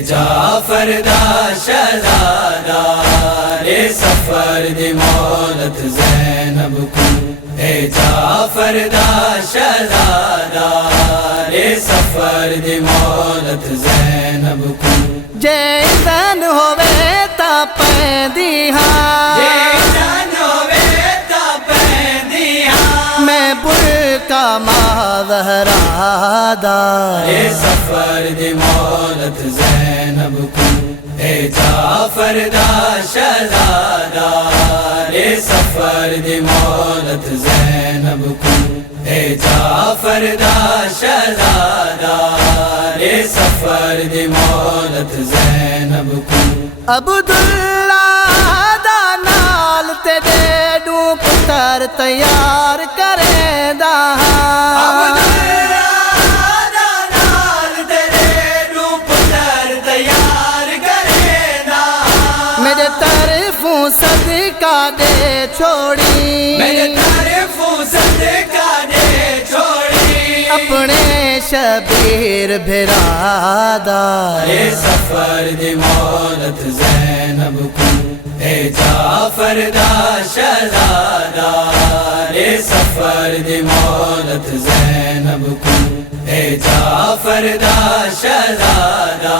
جعفر دا شہزادہ رے سفر دی مولت زینب کو جعفر دا شہزادہ رے سفر دی مولت زینب کو جے دن ہووے تا پیندی ہاں میں برکا ماں زہرا دا سفر دی مولت زینب کو جعفر دا شہزادہ رے سفر دی مولت زینب کو جعفر دا شہزادہ رے سفر دی مولت زینب کو عبداللہ دا نال تے دے دوں پتر تیار کرے دا میرے طرفوں صدقہ دے چھوڑی اپنے شبیر بھرادا سفر دی مولت زینب کو جعفر دا شہزادہ رے سفر دی مولت زینب کو جعفر دا شہزادہ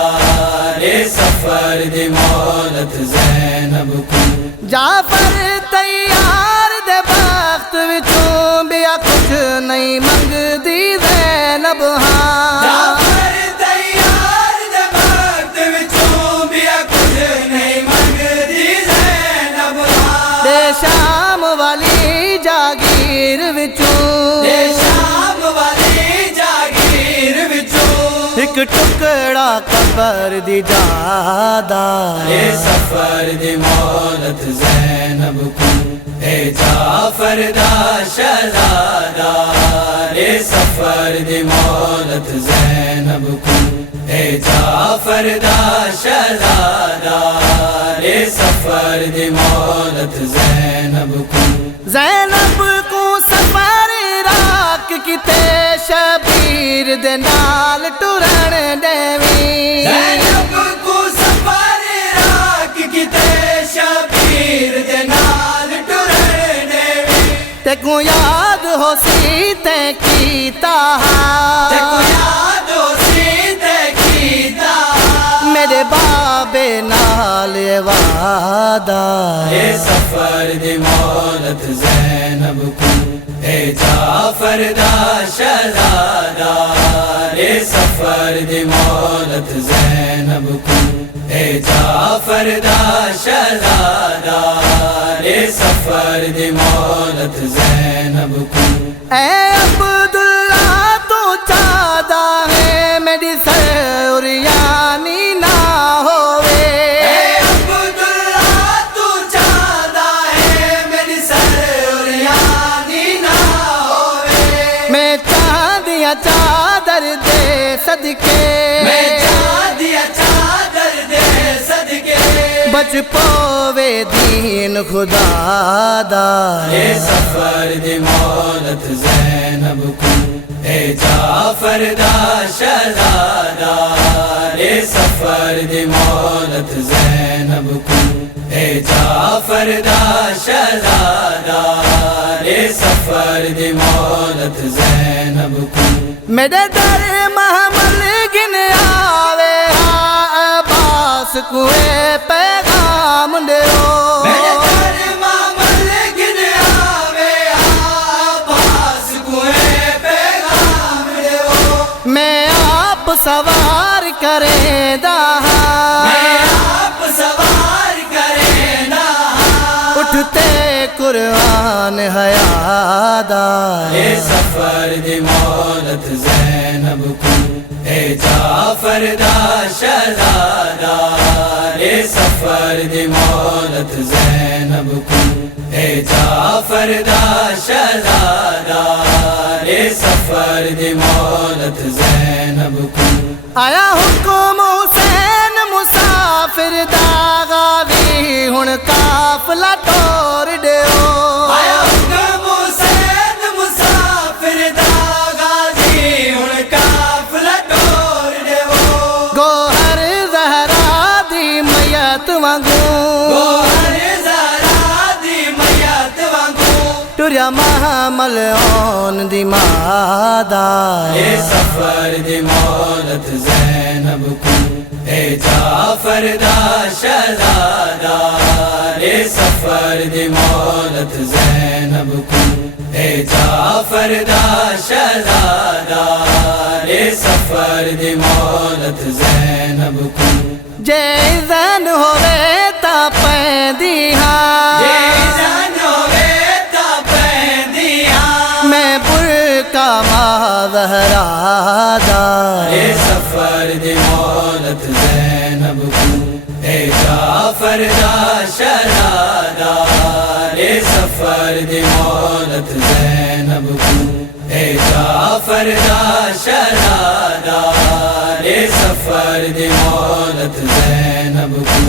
رے سفر دی مولت زینب کو جعفر تیار دے بخت وچوں بیا کچھ نہیں منگ دی زینب ہاں جعفر تیار دے بخت وچوں بیا کچھ نہیں منگ دی زینب ہاں دے شام والی جاگیر وچوں شام والی جاگیر وچوں ایک ٹکڑا قبر دی جادا سفر دی مولت زینب کو جعفر دا شہزادہ رے سفر دی مولت زینب کو جعفر دا شہزادہ رے سفر دی مولت زینب کو زینب کو سفر راک کیتے شبیر دے نال ٹرن دیوی زینب کو سفر راک کیتے شبیر دے نال ٹرن دیوی تے کو یاد ہو سی تے کیتا تے کو یاد ہو سی تے کیتا میرے بابے نال وعدہ سفر دی مولت زینب کو جعفر دا شہزادہ رے سفر دی مولت زینب کو جعفر دا شہزادہ رے سفر دی مولت زینب کو اے عبداللہ تو چاہتا ہے میری سوریانی نہ ہوئے اے عبداللہ تو چاہتا ہے میری سوریانی نہ ہوئے میں چاندیا چادر دے صدقے میں چاندیا چادر دے صدقے بچ پوے دین خدا دا سفر دی مولت زینب کو جعفر دا شہزادہ رے سفر دی مولت زینب کو جعفر دا شہزادہ رے سفر دی مولت زینب کو میرے در محمل گن آوے عباس کوئے پیغام دیو میرے در محمل گن آوے عباس کوئے پیغام دیو میں آپ سوار کریں دا میں آپ سوار کریں نا اٹھتے قرآن حیادا سفر دی مولت زینب کو جعفر دا شہزادہ رے سفر دی مولت زینب کو جعفر دا شہزادہ رے سفر دی مولت زینب کو آیا حکم حسین مسافر دا غازی ہن قافلہ ٹور دیو آیا حکم حسین مسافر دا غازی ہن قافلہ ٹور دیو ملعون دی مادا اے سفر دی مولت زینب کو اے جعفر دا شہزادہ اے سفر دی مولت زینب کو اے جعفر دا شہزادہ اے سفر دی مولت زینب کو جے زین ہووے تا پیندی ہاں جے زین ہووے تا پیندی ہاں میں برکا ماں زہرا دا اے سفر دی مولت زینب کو اے جعفر دا شہزادہ اے سفر دی مولت زینب کو اے جعفر دا شہزادہ اے سفر دی مولت زینب کو